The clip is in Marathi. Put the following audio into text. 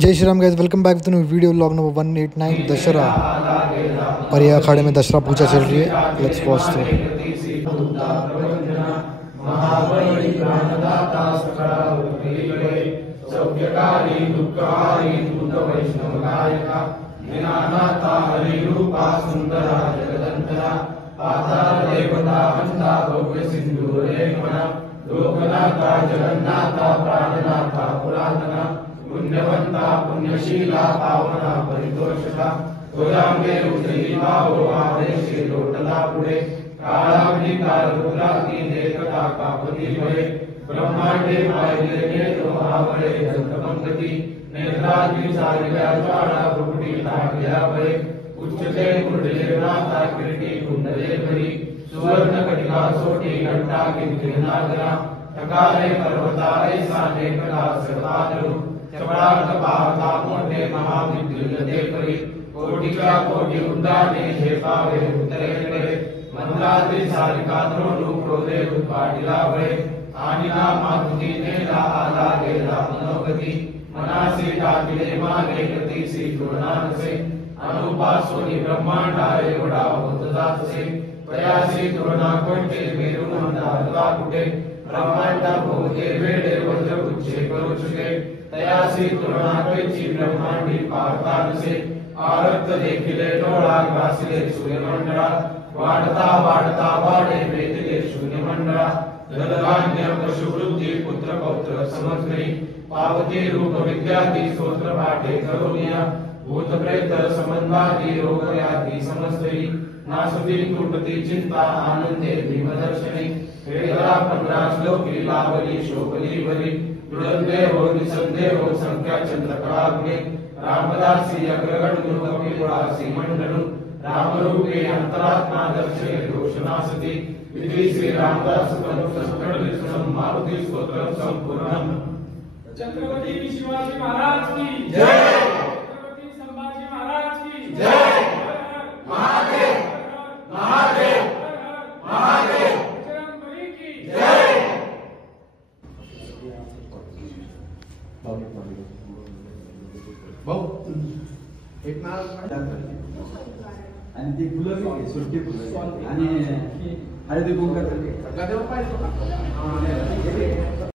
Jai Shri Ram guys, welcome back to new video vlog number 189 Dussehra. परिया अखाड़े में दशहरा पूजा चल रही है। Let's watch through. लोकनाथा जगन्नाथा प्राणनाथा पुरातना पुण्यवंता पुण्यशीला पावना परितोषका तुझ्यामुळे उजळी भाव आदेशे लोटला पुढे काळाग्नी कालरुद्राग्नी देखता कापती भये ब्रह्मांडे पाहिले नेत्र महाबळे दंतपंकती नेत्राग्नी सारिल्या ज्वाळा भुगटी लागल्या भये उच्चते कुंडले नाथा किरीटी कुंडले भरी सुवर्ण कटिका सोटी घंटा किंकिनागरा ठकारे पर्वतारे साने कला सर्वादरू चपळाक पाहता मोठे महाविद्युत देखरी कोटीच्या कोटी उड्डाणे झेपावे उत्तरेकडे मंदाद्री सारिका द्रोणू क्रोधे उत्पाटिला भये आणि ना मातुकी नेला आला गेला मनोगती मनासी टाकिले मागे गतीसी तुळनानसे अनुपासोनी ब्रह्मांडारे एवढा होत जातसे प्रयासी तुळना कोणते मेरू मंदारला कुठे ब्रह्मांडा भोगे वेडे वज्रपुच्छे करू चुके तयासी तुळना कैची ब्रह्मांडी पाहता नसे आरक्त देखिले डोळा ग्रासिले सूर्यमंडळा वाढता वाढता वाढे वेदले शून्यमंडळा धनधान्य पशुवृत्ती पुत्र पौत्र समजणे पावती रूप विद्यादी स्तोत्र पाठे करुणिया भूत प्रेत संबंधादी रोग व्याधी समजते नासुदी तुटती चिंता आनंदे भीमदर्शने वेदरा 15 श्लोकी लावली शोभली वरी दुरंदे हो निसंदे हो संख्या चंद्रकलाग्ने रामदासी अग्रगण्य कपिवासी मंडनु रामरूपे अंतरात्मा दर्शने दोषनासति विधि श्री रामदास संकट मारुति स्तोत्र संपूर्णम। छत्रपति शिवाजी महाराज की जय। छत्रपति संभाजी महाराज की जय। महादेव महादेव महादेव बजरंगबली की जय। भाऊ एक नारळ आणि ती फुलं बी सुट्टी फुलं आणि हळदी कुंकू